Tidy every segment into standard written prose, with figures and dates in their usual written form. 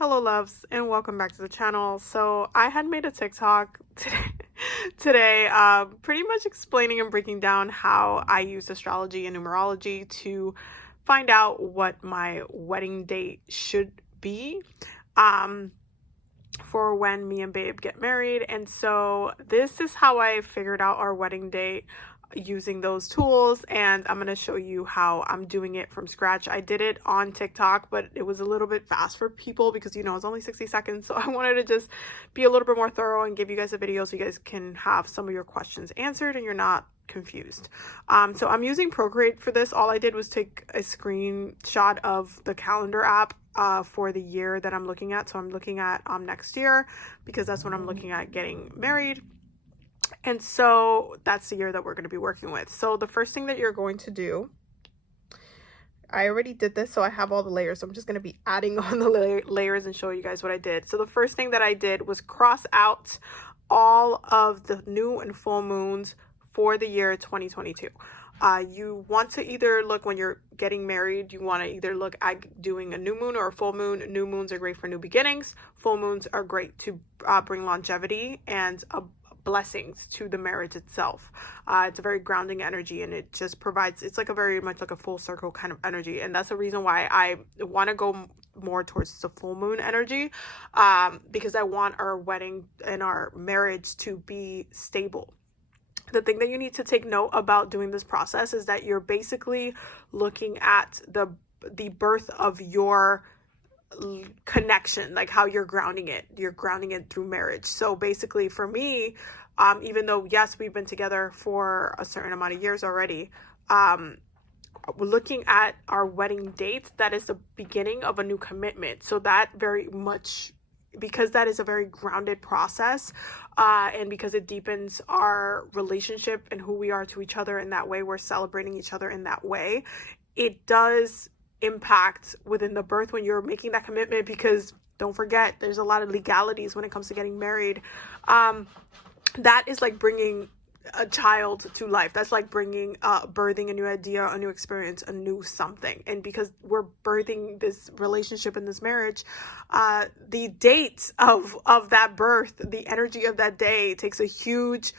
Hello loves and welcome back to the channel. So I had made a TikTok today, pretty much explaining and breaking down how I use astrology and numerology to find out what my wedding date should be for when me and babe get married. And so this is how I figured out our wedding date using those tools, and I'm going to show you how I'm doing it from scratch. I did it on TikTok, but it was a little bit fast for people because it's only 60 seconds, so I wanted to just be a little bit more thorough and give you guys a video so you guys can have some of your questions answered and you're not confused. So I'm using Procreate for this. All I did was take a screenshot of the calendar app for the year that I'm looking at. So I'm looking at next year because that's when I'm looking at getting married. And so that's the year that we're going to be working with. So the first thing that you're going to do, I already did this, so I have all the layers. So I'm just going to be adding on the layers and show you guys what I did. So the first thing that I did was cross out all of the new and full moons for the year 2022. You want to either look when you're getting married, you want to either look at doing a new moon or a full moon. New moons are great for new beginnings. Full moons are great to bring longevity and blessings to the marriage itself. It's a very grounding energy, and it just provides, it's like a very much like a full circle kind of energy. And that's the reason why I want to go more towards the full moon energy, because I want our wedding and our marriage to be stable. The thing that you need to take note about doing this process is that you're basically looking at the birth of your connection, like how you're grounding it through marriage. So basically for me, even though yes, we've been together for a certain amount of years already, we're looking at our wedding date, that is the beginning of a new commitment. So that very much, because that is a very grounded process, and because it deepens our relationship and who we are to each other in that way, we're celebrating each other in that way, it does impact within the birth when you're making that commitment, because don't forget there's a lot of legalities when it comes to getting married. That is like bringing a child to life. That's like birthing a new idea, a new experience, a new something. And because we're birthing this relationship and this marriage, the date of that birth, the energy of that day takes a huge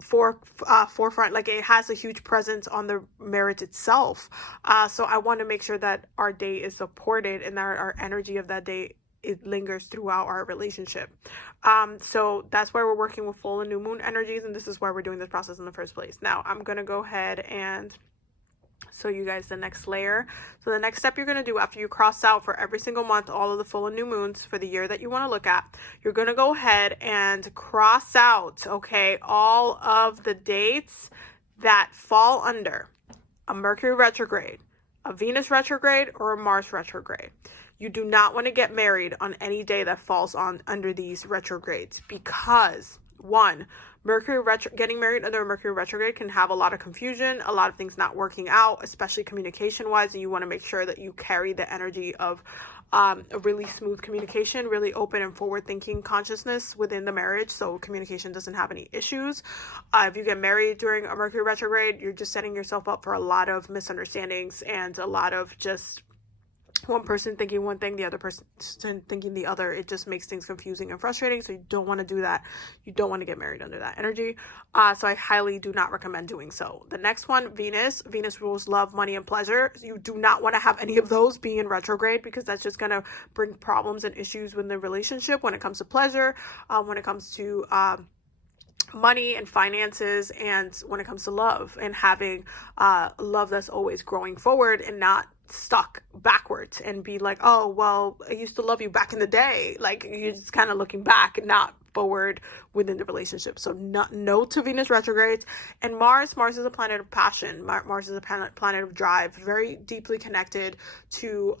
forefront. Like it has a huge presence on the marriage itself. So I want to make sure that our day is supported and that our energy of that day, it lingers throughout our relationship. So that's why we're working with full and new moon energies, and this is why we're doing this process in the first place. Now I'm gonna go ahead and show you guys the next layer. So the next step you're going to do after you cross out for every single month all of the full and new moons for the year that you want to look at, you're going to go ahead and cross out, okay, all of the dates that fall under a Mercury retrograde, a Venus retrograde, or a Mars retrograde. You do not want to get married on any day that falls under these retrogrades, because one, getting married under a Mercury retrograde can have a lot of confusion, a lot of things not working out, especially communication wise. And you want to make sure that you carry the energy of a really smooth communication, really open and forward thinking consciousness within the marriage, so communication doesn't have any issues. If you get married during a Mercury retrograde, you're just setting yourself up for a lot of misunderstandings and a lot of just one person thinking one thing, the other person thinking the other. It just makes things confusing and frustrating. So you don't want to do that. You don't want to get married under that energy. So I highly do not recommend doing so. The next one, Venus rules love, money, and pleasure. You do not want to have any of those be in retrograde, because that's just going to bring problems and issues within the relationship when it comes to pleasure, when it comes to money and finances, and when it comes to love and having love that's always growing forward and not stuck backwards and be like, oh, well, I used to love you back in the day. Like you're just kind of looking back and not forward within the relationship. So no to Venus retrogrades. And Mars is a planet of passion. Mars is a planet of drive, very deeply connected to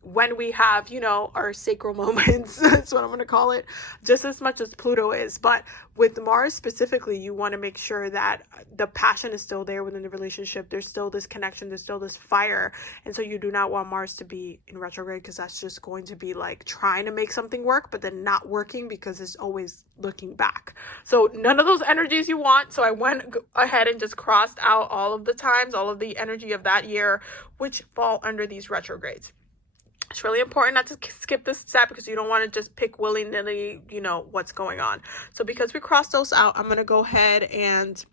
when we have, our sacral moments, that's what I'm going to call it, just as much as Pluto is. But with Mars specifically, you want to make sure that the passion is still there within the relationship. There's still this connection, there's still this fire. And so you do not want Mars to be in retrograde, because that's just going to be like trying to make something work, but then not working because it's always looking back. So none of those energies you want. So I went ahead and just crossed out all of the times, all of the energy of that year, which fall under these retrogrades. It's really important not to skip this step because you don't want to just pick willy-nilly, you know, what's going on. So because we crossed those out, I'm going to go ahead and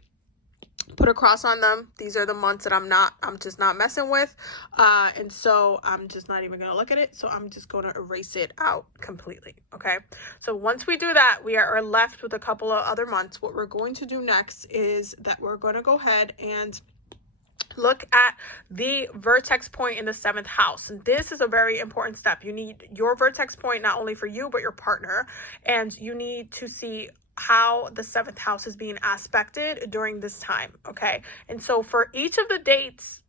put a cross on them. These are the months that I'm just not messing with. And so I'm just not even going to look at it. So I'm just going to erase it out completely. Okay. So once we do that, we are left with a couple of other months. What we're going to do next is that we're going to go ahead and look at the vertex point in the 7th house. And this is a very important step. You need your vertex point not only for you, but your partner. And you need to see how the 7th house is being aspected during this time. Okay. And so for each of the dates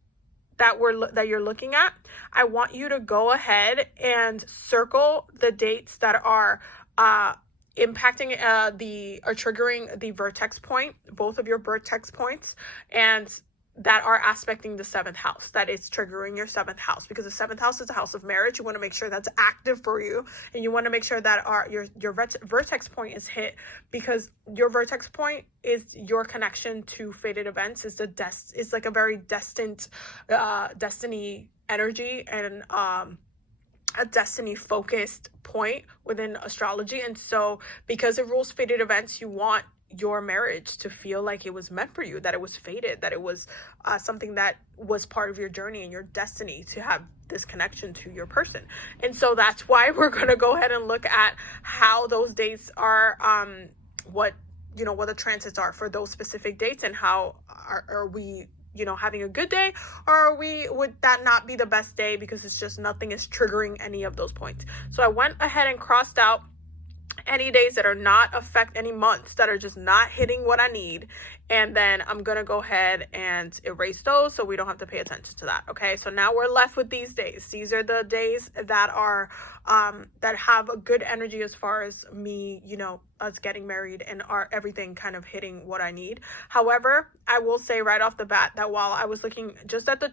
that you're looking at, I want you to go ahead and circle the dates that are impacting or triggering the vertex point, both of your vertex points, and that are aspecting the 7th house, that is triggering your 7th house, because the 7th house is a house of marriage. You want to make sure that's active for you, and you want to make sure that your vertex point is hit, because your vertex point is your connection to fated events. Is like a very destined destiny energy, and a destiny focused point within astrology. And so because it rules fated events, you want your marriage to feel like it was meant for you, that it was fated, that it was something that was part of your journey and your destiny to have this connection to your person. And so that's why we're going to go ahead and look at how those dates are, what the transits are for those specific dates, and how are we having a good day, or would that not be the best day because it's just nothing is triggering any of those points. So I went ahead and crossed out any days that are not any months that are just not hitting what I need. And then I'm going to go ahead and erase those so we don't have to pay attention to that. Okay. So now we're left with these days. These are the days that are, that have a good energy as far as me, us getting married and everything kind of hitting what I need. However, I will say right off the bat that while I was looking just at the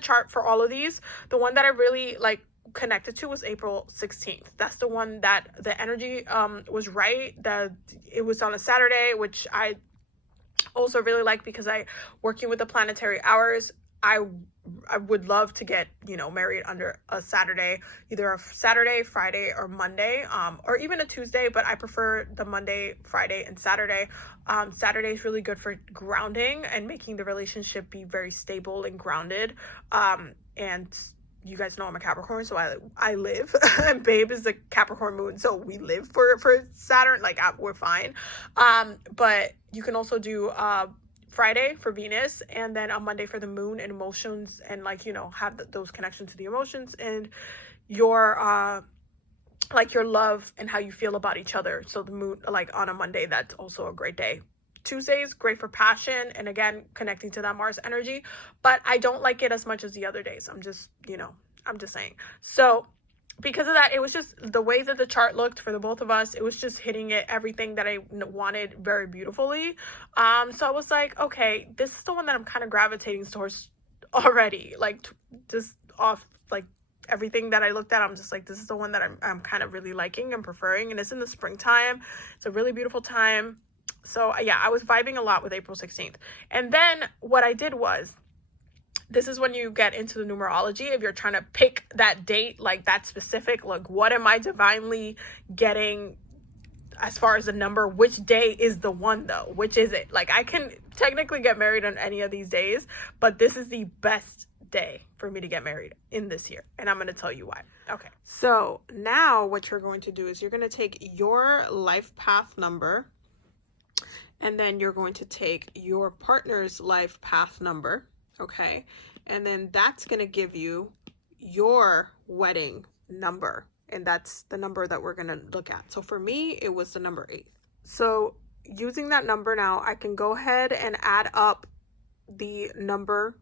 chart for all of these, the one that I really connected to was April 16th. That's the one that the energy was right. It was on a Saturday, which I also really like because working with the planetary hours, I would love to get married under a Saturday, either a Saturday, Friday, or Monday, or even a Tuesday, but I prefer the Monday, Friday, and Saturday. Saturday is really good for grounding and making the relationship be very stable and grounded. And you guys know I'm a Capricorn, so I live, and Babe is the Capricorn moon, so we live for Saturn, we're fine. But you can also do Friday for Venus, and then on Monday for the moon and emotions, and have those connections to the emotions and your your love and how you feel about each other. So the moon, on a Monday, that's also a great day. Tuesday is great for passion and again connecting to that Mars energy, but I don't like it as much as the other days. I'm just saying. So because of that, it was just the way that the chart looked for the both of us. It was just hitting everything that I wanted very beautifully. So I was like, okay, this is the one that I'm kind of gravitating towards already. Just off everything that I looked at, I'm just like, this is the one that I'm kind of really liking and preferring. And it's in the springtime. It's a really beautiful time. So yeah, I was vibing a lot with April 16th. And then what I did was, this is when you get into the numerology. If you're trying to pick that date, that specific, what am I divinely getting as far as the number? Which day is the one though? Which is it? I can technically get married on any of these days, but this is the best day for me to get married in this year. And I'm going to tell you why. Okay. So now what you're going to do is you're going to take your life path number, and then you're going to take your partner's life path number, okay? And then that's going to give you your wedding number, and that's the number that we're going to look at. So for me, it was the number 8. So using that number now, I can go ahead and add up the number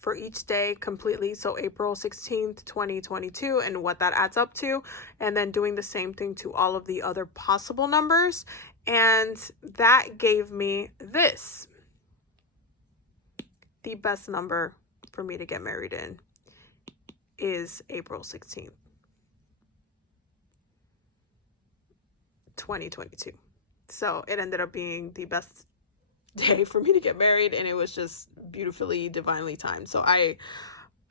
for each day completely. So April 16th, 2022, and what that adds up to, and then doing the same thing to all of the other possible numbers. And that gave me this. The best number for me to get married in is April 16th, 2022. So it ended up being the best day for me to get married, and it was just beautifully, divinely timed. So I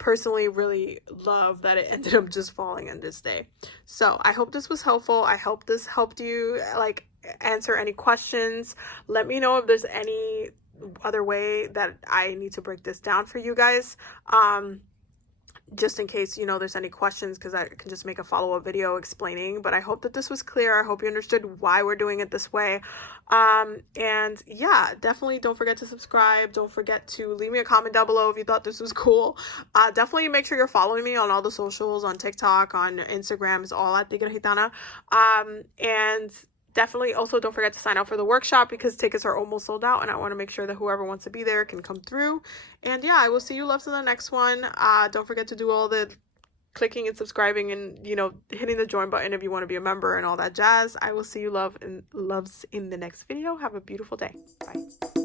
personally really love that it ended up just falling in this day. So I hope this was helpful. I hope this helped you like answer any questions. Let me know if there's any other way that I need to break this down for you guys. Just in case, you know, there's any questions, because I can just make a follow-up video explaining. But I hope that this was clear. I hope you understood why we're doing it this way. And yeah, definitely don't forget to subscribe. Don't forget to leave me a comment down below if you thought this was cool. Definitely make sure you're following me on all the socials, on TikTok, on Instagram. It's all at TigeraGitana. And definitely also don't forget to sign up for the workshop, because tickets are almost sold out, and I want to make sure that whoever wants to be there can come through. And yeah, I will see you loves in the next one. Don't forget to do all the clicking and subscribing and, you know, hitting the join button if you want to be a member and all that jazz. I will see you loves in the next video. Have a beautiful day. Bye.